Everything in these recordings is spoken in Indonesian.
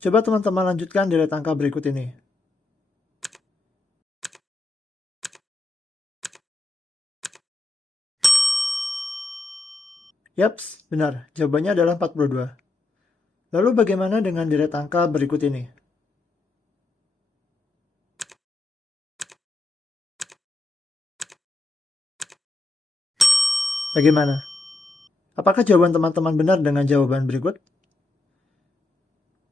Coba teman-teman lanjutkan deret angka berikut ini. Yaps, benar. Jawabannya adalah 42. Lalu bagaimana dengan deret angka berikut ini? Bagaimana? Apakah jawaban teman-teman benar dengan jawaban berikut?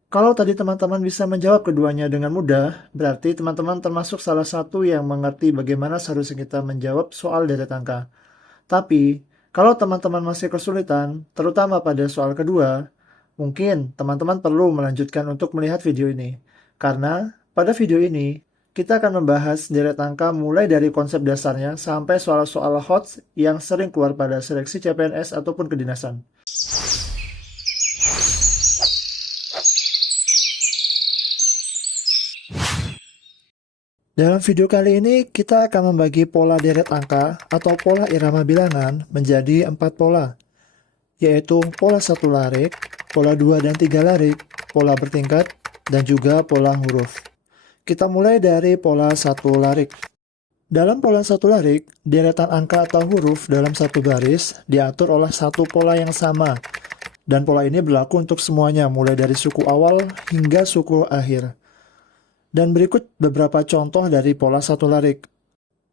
Kalau tadi teman-teman bisa menjawab keduanya dengan mudah, berarti teman-teman termasuk salah satu yang mengerti bagaimana seharusnya kita menjawab soal deret angka. Tapi, kalau teman-teman masih kesulitan, terutama pada soal kedua, mungkin teman-teman perlu melanjutkan untuk melihat video ini. Karena pada video ini, kita akan membahas deret angka mulai dari konsep dasarnya sampai soal-soal hot yang sering keluar pada seleksi CPNS ataupun kedinasan. Dalam video kali ini, kita akan membagi pola deret angka atau pola irama bilangan menjadi 4 pola, yaitu pola 1 larik, pola 2 dan 3 larik, pola bertingkat, dan juga pola huruf. Kita mulai dari pola 1 larik. Dalam pola 1 larik, deretan angka atau huruf dalam satu baris diatur oleh satu pola yang sama, dan pola ini berlaku untuk semuanya, mulai dari suku awal hingga suku akhir. Dan berikut beberapa contoh dari pola 1 larik.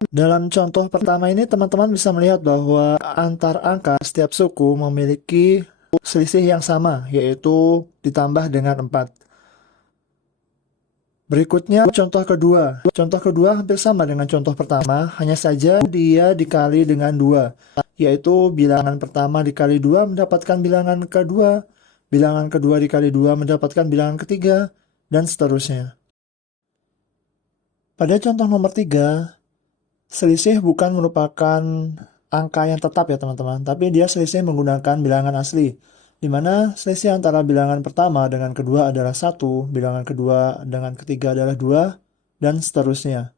Dalam contoh pertama ini, teman-teman bisa melihat bahwa antar angka setiap suku memiliki selisih yang sama, yaitu ditambah dengan 4. Berikutnya contoh kedua. Contoh kedua hampir sama dengan contoh pertama, hanya saja dia dikali dengan 2, yaitu bilangan pertama dikali 2 mendapatkan bilangan kedua, bilangan kedua dikali 2 mendapatkan bilangan ketiga, dan seterusnya. Pada contoh nomor 3, selisih bukan merupakan angka yang tetap ya teman-teman, tapi dia selisih menggunakan bilangan asli, di mana selisih antara bilangan pertama dengan kedua adalah 1, bilangan kedua dengan ketiga adalah 2, dan seterusnya.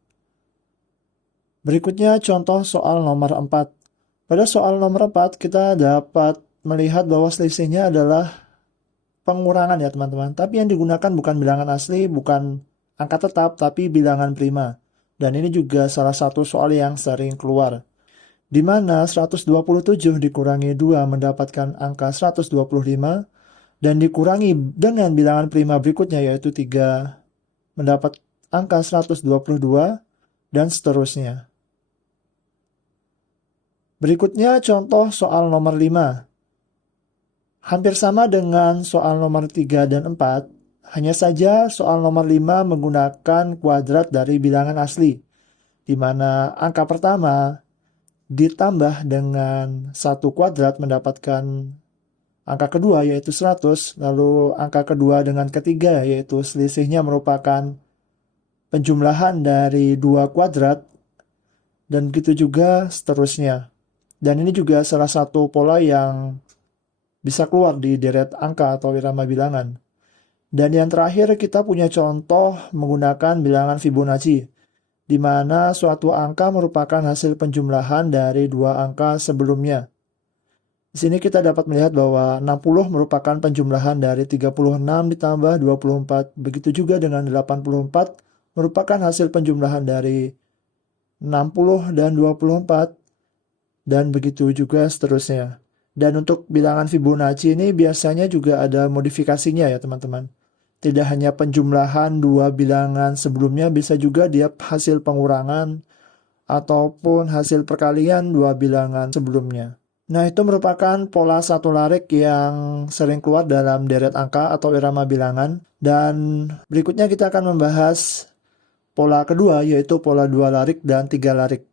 Berikutnya contoh soal nomor 4. Pada soal nomor 4 kita dapat melihat bahwa selisihnya adalah pengurangan ya teman-teman, tapi yang digunakan bukan bilangan asli, bukan angka tetap, tapi bilangan prima. Dan ini juga salah satu soal yang sering keluar, di mana 127 dikurangi 2 mendapatkan angka 125, dan dikurangi dengan bilangan prima berikutnya yaitu 3 mendapat angka 122, dan seterusnya. Berikutnya contoh soal nomor 5. Hampir sama dengan soal nomor 3 dan 4, hanya saja soal nomor 5 menggunakan kuadrat dari bilangan asli, di mana angka pertama ditambah dengan 1 kuadrat mendapatkan angka kedua yaitu 100, lalu angka kedua dengan ketiga yaitu selisihnya merupakan penjumlahan dari 2 kuadrat, dan begitu juga seterusnya. Dan ini juga salah satu pola yang bisa keluar di deret angka atau irama bilangan. Dan yang terakhir kita punya contoh menggunakan bilangan Fibonacci, di mana suatu angka merupakan hasil penjumlahan dari 2 angka sebelumnya. Di sini kita dapat melihat bahwa 60 merupakan penjumlahan dari 36 ditambah 24. Begitu juga dengan 84 merupakan hasil penjumlahan dari 60 dan 24, dan begitu juga seterusnya. Dan untuk bilangan Fibonacci ini biasanya juga ada modifikasinya ya teman-teman. Tidak hanya penjumlahan 2 bilangan sebelumnya, bisa juga dia hasil pengurangan ataupun hasil perkalian 2 bilangan sebelumnya. Nah, itu merupakan pola 1 larik yang sering keluar dalam deret angka atau irama bilangan. Dan berikutnya kita akan membahas pola kedua, yaitu pola 2 larik dan 3 larik.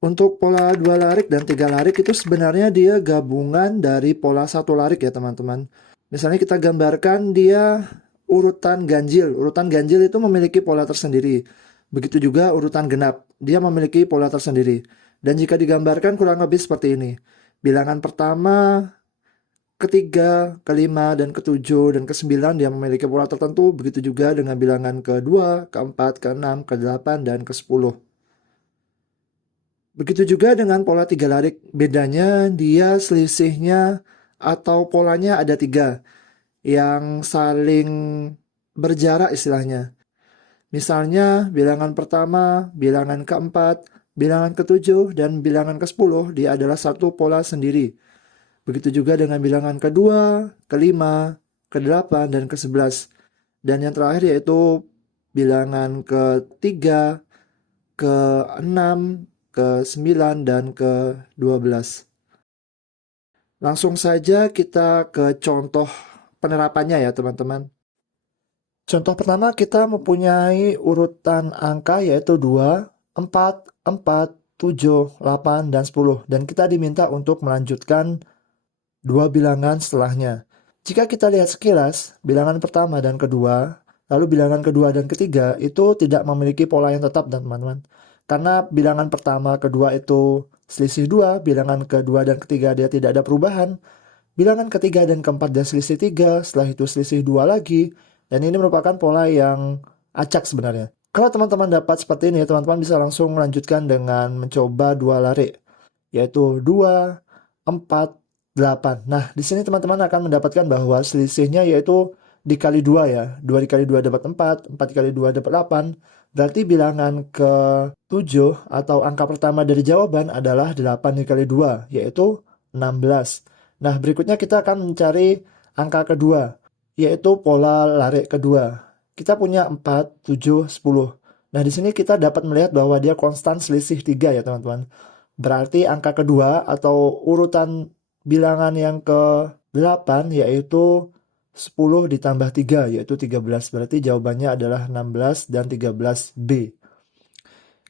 Untuk pola 2 larik dan 3 larik itu sebenarnya dia gabungan dari pola 1 larik ya teman-teman. Misalnya kita gambarkan dia urutan ganjil. Urutan ganjil itu memiliki pola tersendiri. Begitu juga urutan genap, dia memiliki pola tersendiri. Dan jika digambarkan kurang lebih seperti ini. Bilangan pertama, ketiga, kelima, dan ketujuh, dan kesembilan dia memiliki pola tertentu. Begitu juga dengan bilangan kedua, keempat, keenam, kedelapan, dan kesepuluh. Begitu juga dengan pola 3 larik. Bedanya dia selisihnya atau polanya ada 3. yang saling berjarak istilahnya. Misalnya bilangan pertama, bilangan keempat, bilangan ketujuh, dan bilangan ke-10 dia adalah satu pola sendiri. Begitu juga dengan bilangan kedua, kelima, ke-8, dan ke-11. Dan yang terakhir yaitu bilangan ketiga, ke-6, ke-9, dan ke-12. Langsung saja kita ke contoh penerapannya ya teman-teman. Contoh pertama kita mempunyai urutan angka yaitu 2, 4, 4, 7, 8, dan 10. Dan kita diminta untuk melanjutkan dua bilangan setelahnya. Jika kita lihat sekilas, bilangan pertama dan kedua, lalu bilangan kedua dan ketiga itu tidak memiliki pola yang tetap teman-teman. Karena bilangan pertama, kedua itu selisih 2, bilangan kedua dan ketiga dia tidak ada perubahan. Bilangan ketiga dan keempat dia selisih 3, setelah itu selisih 2 lagi. Dan ini merupakan pola yang acak sebenarnya. Kalau teman-teman dapat seperti ini, teman-teman bisa langsung melanjutkan dengan mencoba dua lari, yaitu 2, 4, 8. Nah, di sini teman-teman akan mendapatkan bahwa selisihnya yaitu dikali 2 ya. 2 dikali 2 dapat 4, 4 dikali 2 dapat 8. Berarti bilangan ke-7 atau angka pertama dari jawaban adalah 8 dikali 2, yaitu 16. Nah, berikutnya kita akan mencari angka kedua, yaitu pola lari kedua. Kita punya 4, 7, 10. Nah, di sini kita dapat melihat bahwa dia konstan selisih 3 ya, teman-teman. Berarti angka kedua atau urutan bilangan yang ke-8 yaitu 10 ditambah 3 yaitu 13. Berarti jawabannya adalah 16 dan 13B.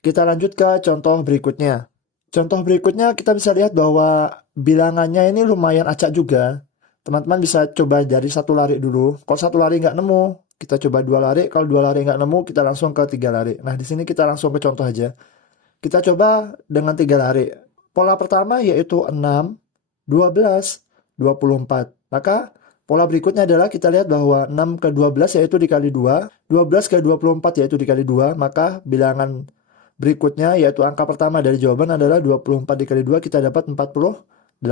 Kita lanjut ke contoh berikutnya. Contoh berikutnya kita bisa lihat bahwa bilangannya ini lumayan acak juga. Teman-teman bisa coba dari satu lari dulu. Kalau satu lari nggak nemu, kita coba dua lari. Kalau dua lari nggak nemu, kita langsung ke tiga lari. Nah, di sini kita langsung ke contoh aja. Kita coba dengan tiga lari. Pola pertama yaitu 6, 12, 24. Maka pola berikutnya adalah kita lihat bahwa 6 ke 12 yaitu dikali 2, 12 ke 24 yaitu dikali 2, maka bilangan berikutnya yaitu angka pertama dari jawaban adalah 24 dikali 2, kita dapat 48.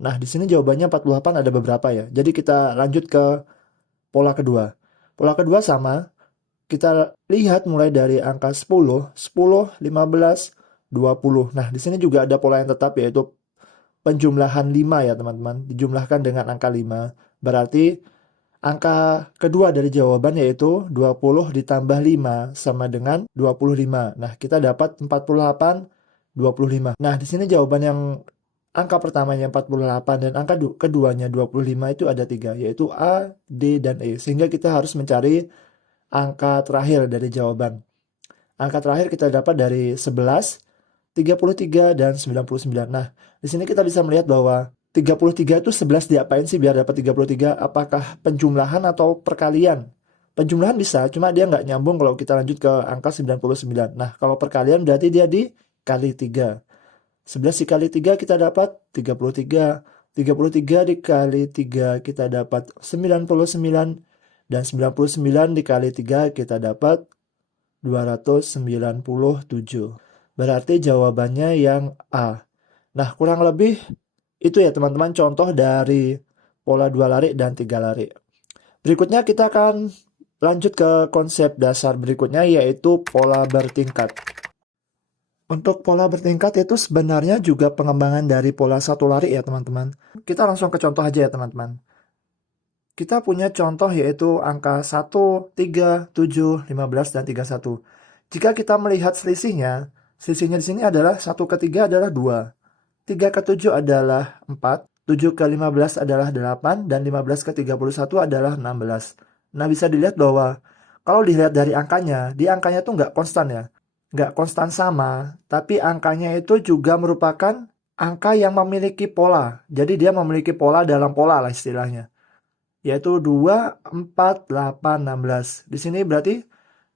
Nah, di sini jawabannya 48 ada beberapa ya. Jadi kita lanjut ke pola kedua. Pola kedua sama. Kita lihat mulai dari angka 10, 10, 15, 20. Nah, di sini juga ada pola yang tetap yaitu penjumlahan 5 ya, teman-teman. Dijumlahkan dengan angka 5. Berarti angka kedua dari jawaban yaitu 20 ditambah 5 sama dengan 25. Nah, kita dapat 48, 25. Nah, di sini jawaban yang angka pertamanya 48 dan angka keduanya 25 itu ada 3, yaitu A, D, dan E. Sehingga kita harus mencari angka terakhir dari jawaban. Angka terakhir kita dapat dari 11, 33, dan 99. Nah, di sini kita bisa melihat bahwa 33 itu 11 diapain sih biar dapat 33? Apakah penjumlahan atau perkalian? Penjumlahan bisa, cuma dia nggak nyambung kalau kita lanjut ke angka 99. Nah, kalau perkalian berarti dia dikali 3. 11 dikali 3 kita dapat 33. 33 dikali 3 kita dapat 99. Dan 99 dikali 3 kita dapat 297. Berarti jawabannya yang A. Nah, kurang lebih itu ya teman-teman contoh dari pola 2 lari dan 3 lari. Berikutnya kita akan lanjut ke konsep dasar berikutnya yaitu pola bertingkat. Untuk pola bertingkat itu sebenarnya juga pengembangan dari pola satu lari ya teman-teman. Kita langsung ke contoh aja ya teman-teman. Kita punya contoh yaitu angka 1, 3, 7, 15, dan 31. Jika kita melihat selisihnya di sini adalah 1 ke 3 adalah 2, 3 ke 7 adalah 4, 7 ke 15 adalah 8, dan 15 ke 31 adalah 16. Nah, bisa dilihat bahwa kalau dilihat dari angkanya, di angkanya tuh nggak konstan ya. Nggak konstan sama, tapi angkanya itu juga merupakan angka yang memiliki pola. Jadi dia memiliki pola dalam pola lah istilahnya. Yaitu 2, 4, 8, 16. Di sini berarti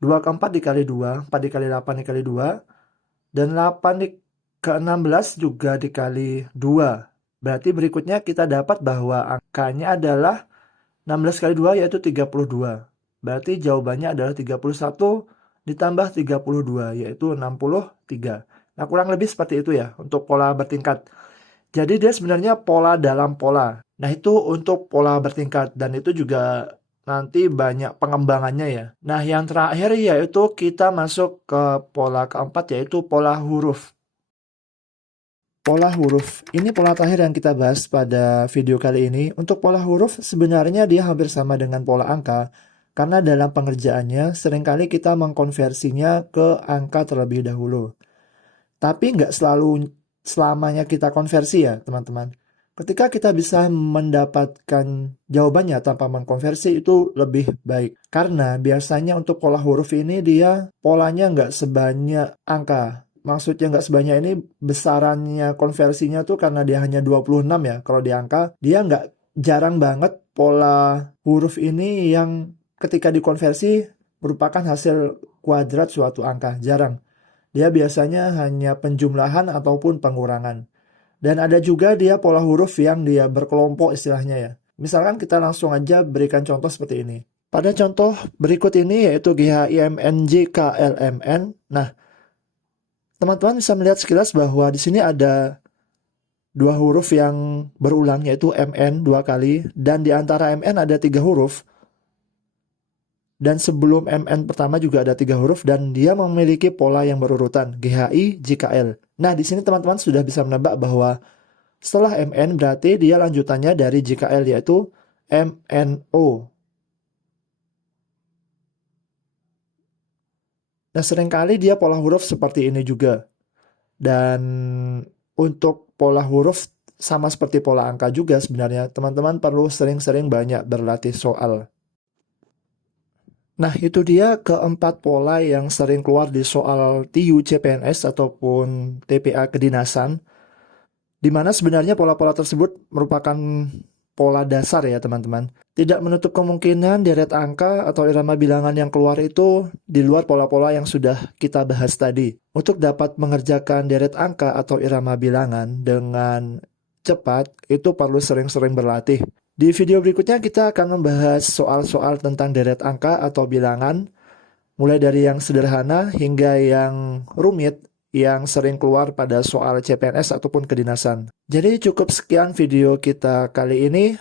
2 ke 4 dikali 2, 4 dikali 8 dikali 2, dan 8 ke 16 juga dikali 2. Berarti berikutnya kita dapat bahwa angkanya adalah 16 kali 2 yaitu 32. Berarti jawabannya adalah 31 ditambah 32 yaitu 63. Nah, kurang lebih seperti itu ya untuk pola bertingkat. Jadi dia sebenarnya pola dalam pola. Nah, itu untuk pola bertingkat dan itu juga nanti banyak pengembangannya ya. Nah, yang terakhir yaitu kita masuk ke pola keempat yaitu pola huruf. Pola huruf, ini pola terakhir yang kita bahas pada video kali ini. Untuk pola huruf sebenarnya dia hampir sama dengan pola angka, karena dalam pengerjaannya seringkali kita mengkonversinya ke angka terlebih dahulu. Tapi nggak selalu selamanya kita konversi ya teman-teman. Ketika kita bisa mendapatkan jawabannya tanpa mengkonversi itu lebih baik. Karena biasanya untuk pola huruf ini dia polanya nggak sebanyak angka. Maksudnya nggak sebanyak ini besarannya konversinya tuh karena dia hanya 26 ya. Kalau di angka dia nggak jarang banget pola huruf ini yang ketika dikonversi merupakan hasil kuadrat suatu angka. Jarang. Dia biasanya hanya penjumlahan ataupun pengurangan. Dan ada juga dia pola huruf yang dia berkelompok istilahnya ya. Misalkan kita langsung aja berikan contoh seperti ini. Pada contoh berikut ini yaitu GHIMNJKLMN. Nah, teman-teman bisa melihat sekilas bahwa di sini ada dua huruf yang berulang yaitu MN dua kali. Dan di antara MN ada 3 huruf. Dan sebelum MN pertama juga ada 3 huruf dan dia memiliki pola yang berurutan GHI, JKL. Nah, di sini teman-teman sudah bisa menebak bahwa setelah MN berarti dia lanjutannya dari JKL yaitu MNO. Nah, seringkali dia pola huruf seperti ini juga. Dan untuk pola huruf sama seperti pola angka juga sebenarnya teman-teman perlu sering-sering banyak berlatih soal. Nah, itu dia keempat pola yang sering keluar di soal TU CPNS ataupun TPA kedinasan, di mana sebenarnya pola-pola tersebut merupakan pola dasar ya teman-teman. Tidak menutup kemungkinan deret angka atau irama bilangan yang keluar itu di luar pola-pola yang sudah kita bahas tadi. Untuk dapat mengerjakan deret angka atau irama bilangan dengan cepat, itu perlu sering-sering berlatih. Di video berikutnya kita akan membahas soal-soal tentang deret angka atau bilangan, mulai dari yang sederhana hingga yang rumit yang sering keluar pada soal CPNS ataupun kedinasan. Jadi cukup sekian video kita kali ini.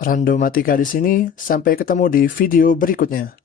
Randomatika di sini, sampai ketemu di video berikutnya.